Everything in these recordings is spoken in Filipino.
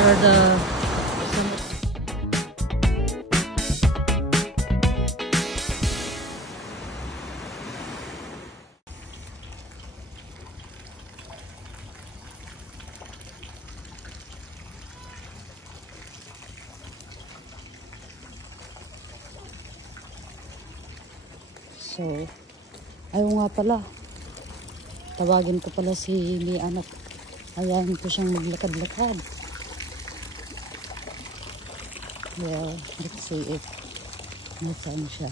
are the So, ayaw nga pala. Tawagin ko pala si Lian at ayahin ko siyang maglakad-lakad. Yeah, let's see if nasaan siya.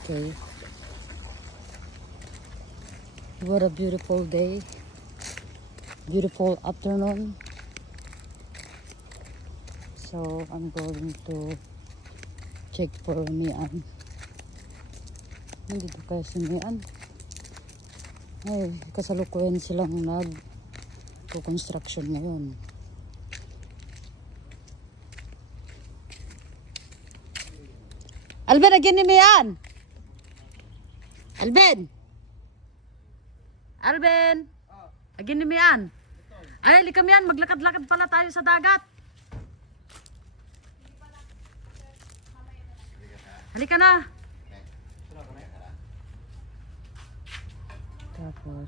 Okay. What a beautiful day. Beautiful afternoon. So, I'm going to check for Mian. Nandito kaya si Mian. Ay, kasalukuyan silang nag-construction ngayon. Alben, again ni Mian! Alben! Alben! Again ni Mian! Ay, halika Mian, maglakad-lakad pala tayo sa dagat. Halika na! Tapos,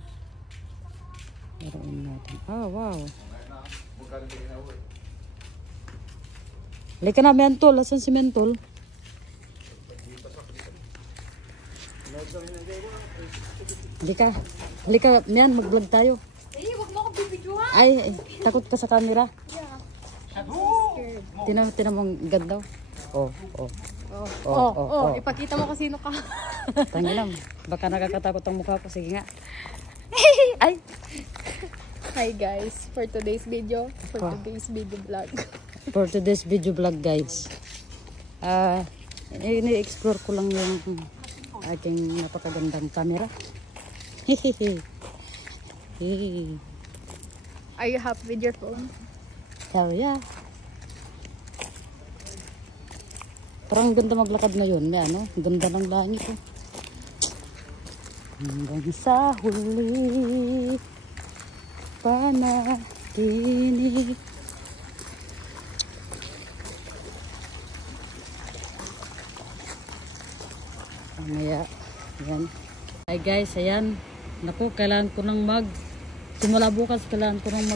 laruin natin. Oh, wow! Halika na, Mentol. Asan si Mentol? Halika. Halika, Mian, mag-vlog tayo. Eh, wag mo akong bibidyohan. Ay, takot ka sa camera. Yeah. Tinan mo ang ganda. Oh. Ipakita mo kung sino ka. Tangilam. Baka nakakatakot ang mukha ko. Sige nga. Ay! Hi guys, for today's video vlog. For today's video vlog, guys. Ini-explore ko lang yung aking napakagandang camera. Are you happy with your phone? Hell yeah. Parang ganda maglakad ngayon. May ano, ganda ng langit. Oh. Hanggang sa huli panaginip. Mamaya, ayan. Hi guys, ayan. Naku, kailangan ko nang simula bukas, kailangan ko nang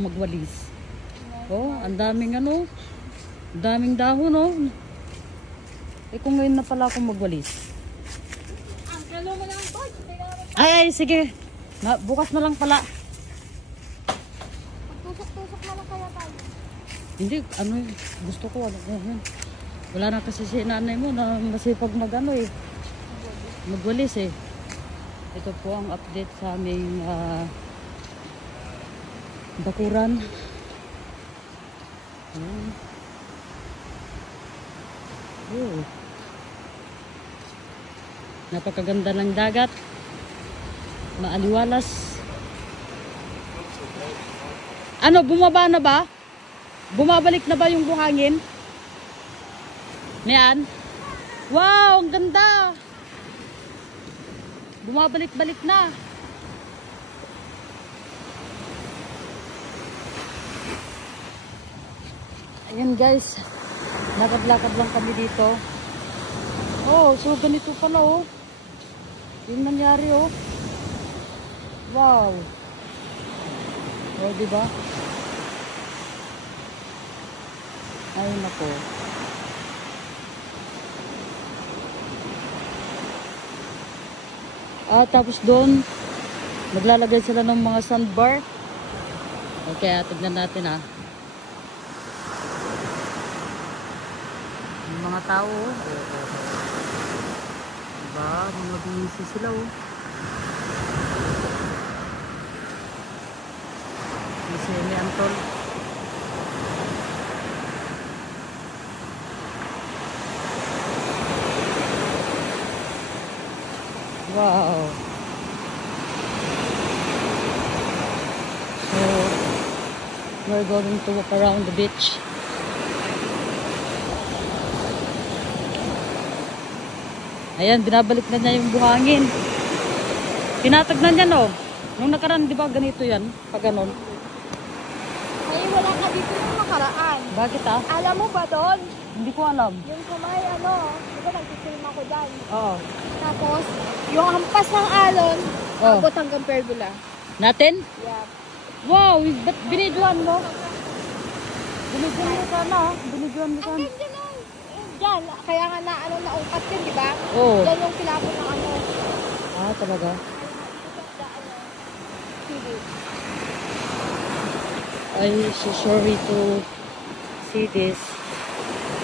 magwalis. Oh, ang daming ang daming dahon, oh. Eh kung ngayon na pala akong magwalis. Ay, sige. Bukas na lang pala. Tusok-tusok na lang kaya tayo. Hindi, gusto ko, wala na kasi si nanay mo na masipag magwalis eh. Ito po ang update sa aming bakuran. Napakaganda ng dagat. Maaliwalas. Ano, bumaba na ba? Bumabalik na ba yung buhangin? Mian? Wow, ang ganda! Bumabalik-balik na. Ayan guys, lakad-lakad lang kami dito. Oh, so ganito pala oh. Yung nangyari oh. Wow. Oh, diba? Ay nako. Tapos doon maglalagay sila ng mga sandbar. Okay, tignan natin yung mga tao diba, mga busy sila busy ni Antol. Wow. So, we're going to walk around the beach. Ayan, binabalik na niya yung buhangin. Pinatag na niya, no? Nung nakaraan, di ba ganito yan? Pag ganon. Ay, wala ka dito nung nakaraan. Bakit ah? Alam mo ba doon? Hindi ko alam. Yung kumay, di ba nagsisilm ako dyan? Oo. Tapos, yung hampas ng alon, Oh. abot hanggang pergola. Natin? Yeah. Wow, ba't binidyohan mo? Binidyohan mo sana ah. Binidyohan mo sana. Hanggang dyan lang. Dyan. Kaya nga na, naungkat yun, di ba? Oo. Dyan yung kilapon ng Ah, talaga? CD. I'm so sorry to see this.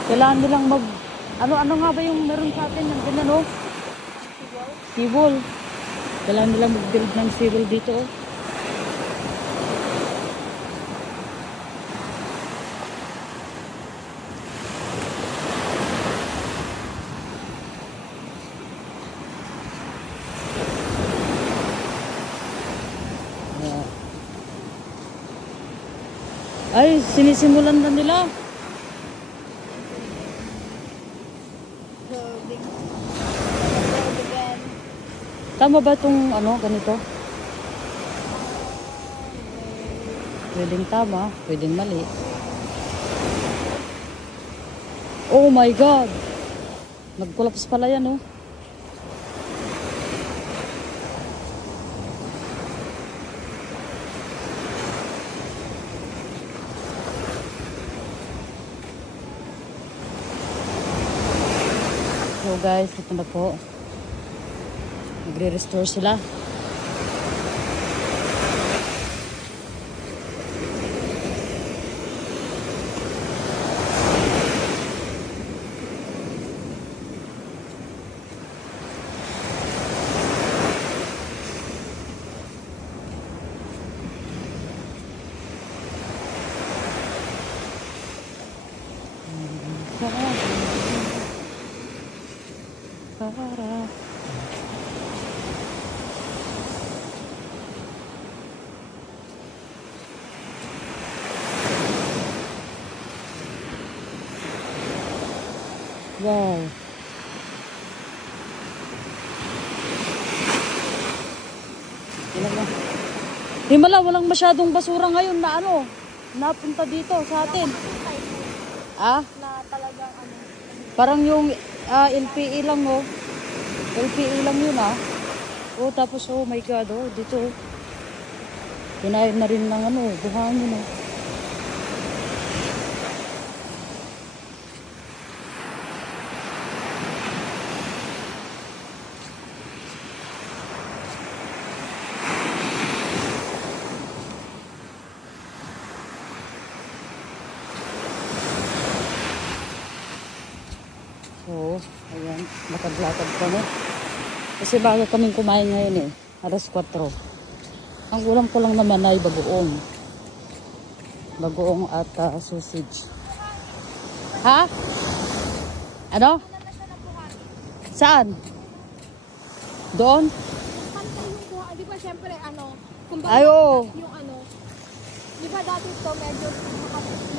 Kailangan nilang ano nga ba yung meron sa atin? Yung ganyan, oh. Seawall. Kailangan nilang mag-build ng seawall dito, oh. Yeah. Ay, sinisimulan na nila. Building. Build again. Tama ba itong ganito? Pwedeng tama, pwedeng mali. Oh my God! Nag-collapse pala yan, oh. So guys, ito na po. Nagre-restore sila. Wow. Himala, walang masyadong basura ngayon na napunta dito sa atin. Ah? Na talagang Parang yung LPE lang, oh. LPE lang yun, ah. Oh, tapos, oh my God, oh, dito, oh. Kinain na rin ng buhangin, oh. So, ayan, lakad-lakad kami. Kasi bago kaming kumain ngayon, eh. Alas 4. Ang ulam ko lang naman ay bagoong. Bagoong at sausage. Ha? Ano? Saan? Doon? pantay yung buha. Di ba syempre kumbaga Ay, oo. yung di ba dati ito medyo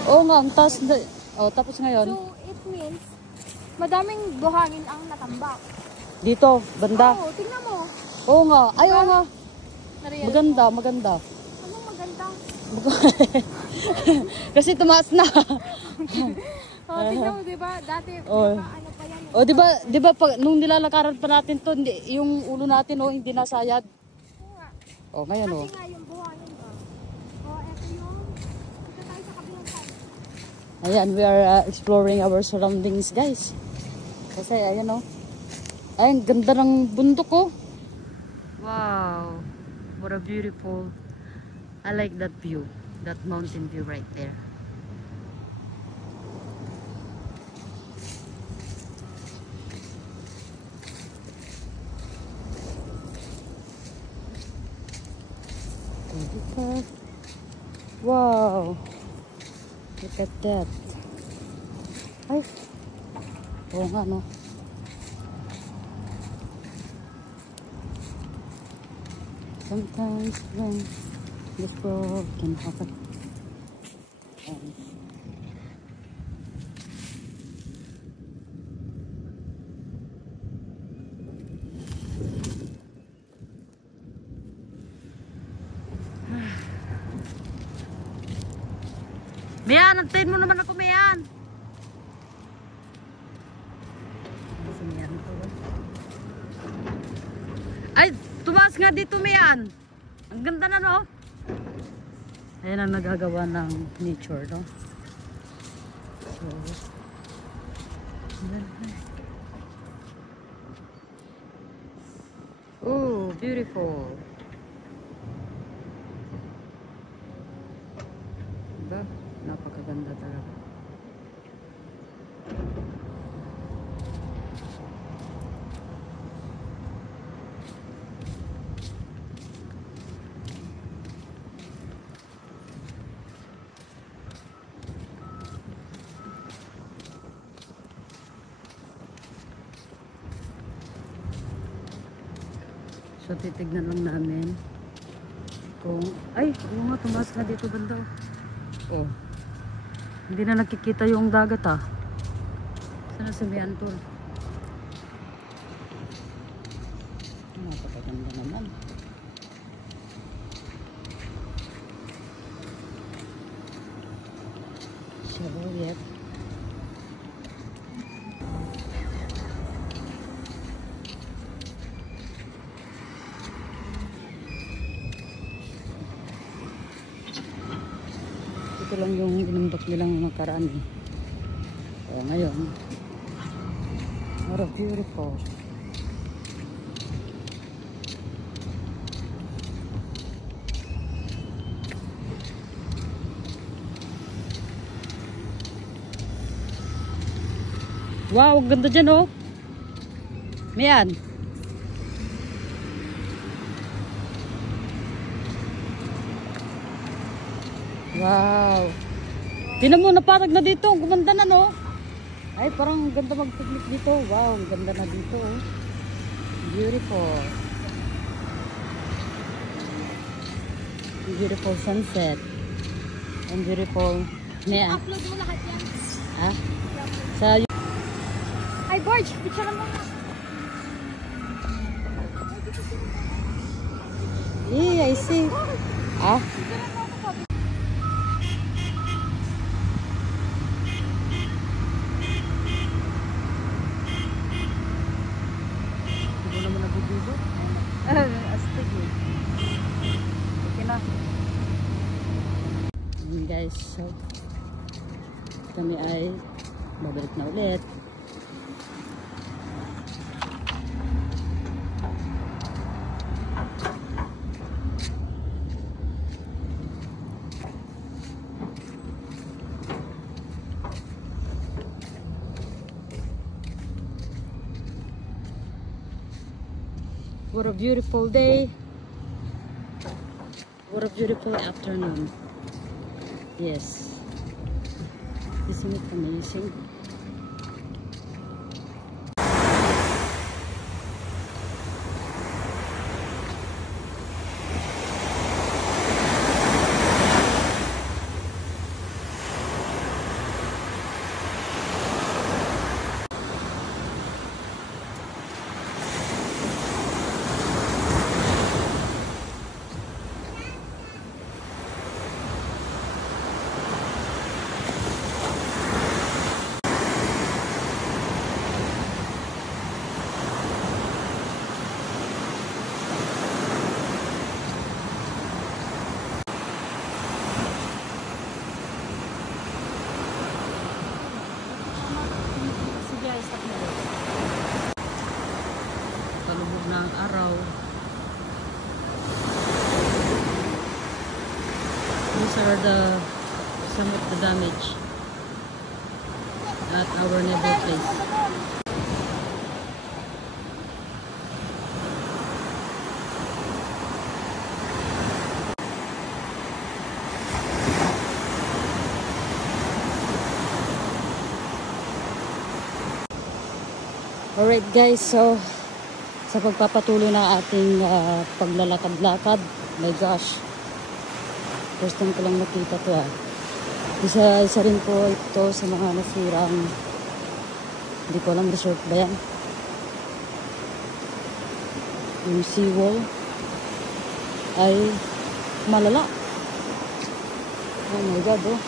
Oo nga, ang taas na. Oh, tapos ngayon, so it means madaming buhangin ang natambak. dito, banda. Oo, tingnan mo. Oo nga, ay oo nga. Nareal. Maganda, maganda. Anong maganda? Kasi tumaas na. Oh, tingnan mo, di ba? Dati, Oo. pa yan. O, di ba nung nilalakaran pa natin to, yung ulo natin, hindi nasayad. Oo nga. O, ngayon, Kasi nga yung buhangin ba? Oh, eto yung, ito tayo sa kabilang side. Ayan, we are exploring our surroundings, guys. Kasi, ayan, ay, ang ganda ng bundok, oh. Wow. What a beautiful. I like that view. That mountain view right there. Wow. Look at that. Ay. Oo nga, no. Sometimes when this world can happen. Mian, antayin mo naman ako, Mian. Si Mian to. Ay, tumaas nga dito, Mian. Ang ganda na, no? Ayan ang nagagawa ng nature, no? So, oh, beautiful. Diba? Napakaganda talaga. So, titignan lang namin kung, ay, oo nga, tumaas na dito banda. Oh. Hindi na nakikita yung dagat, ah. Sana si Miantol. Napakaganda naman. So, yet. Ito lang yung inundok nilang nakaraan. O ngayon, what a beautiful. Wow, ang ganda dyan, oh. Mian. Wow. Tinan mo, naparag na dito. Ang gumanda na, no? Ay, parang ganda mag-picnic dito. Wow, ang ganda na dito. Oh. Beautiful. Beautiful sunset. And beautiful. Upload mo lahat yan. Ha? Sa... Ay, Borge, picture mo na. I see. Ah? Astig eh. Okay na. And guys, so kami ay babalik na ulit. What a beautiful day. What a beautiful afternoon. Yes. Isn't it amazing? Palubog na ang araw. These are some of the damage at our neighbor place. Alright guys, so sa pagpapatuloy ng ating paglalakad-lakad, my gosh, first time ko lang nakita to ah. Isa rin po ito sa mga nasirang, hindi ko alam, resort ba yan? Yung seawall ay malala. Oh my god, oh.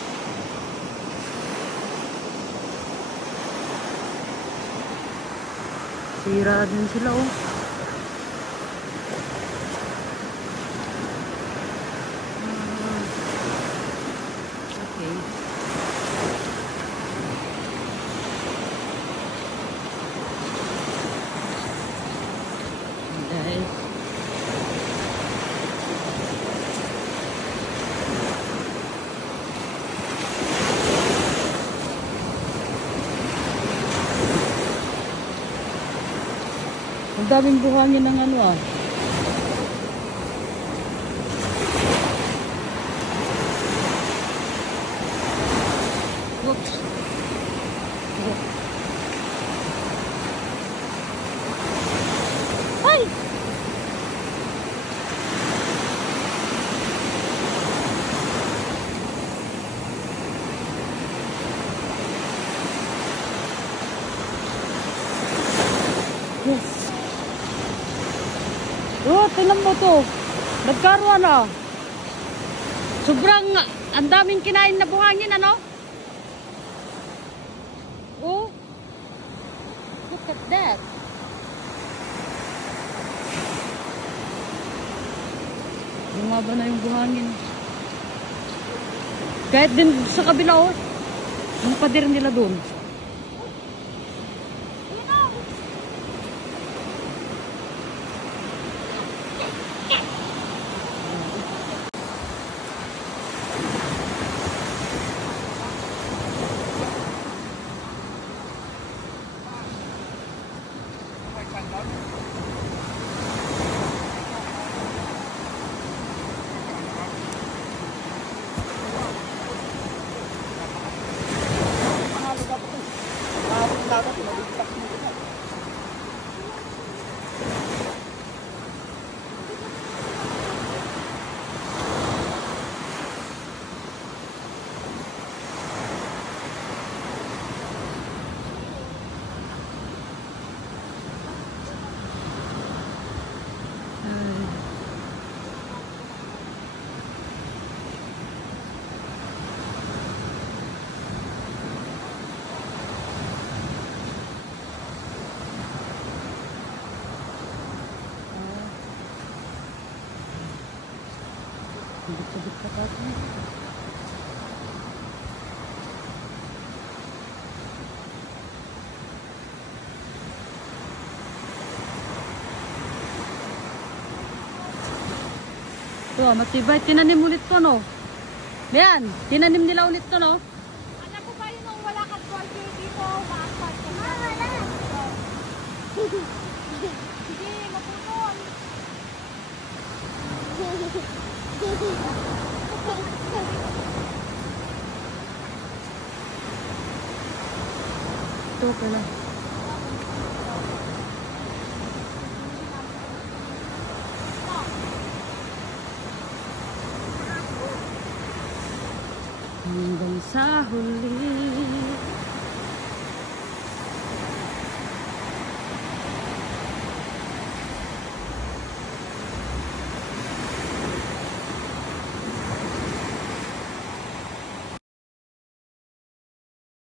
Sira din sila oh. Okay. Guys. Ang daming buhangin ng ano ah. Oops. Ay! Yes. Oh, tingnan mo to. Nagkaroon na. Sobrang, ang daming kinain na buhangin, ano? Oh. Look at that. Bumaba na yung buhangin. Kahit din sa kabila, oh. Yung pader nila doon. Sabit-sabit pa tayo. Ito, matibay. Tinanim ulit to, no? Yan, tinanim nila ulit to, no? Alam mo ba yun nung wala kang quarter dito? Maaspat ka na. Wala. Sige, maputol. Ito pala. Hanggang sa huli.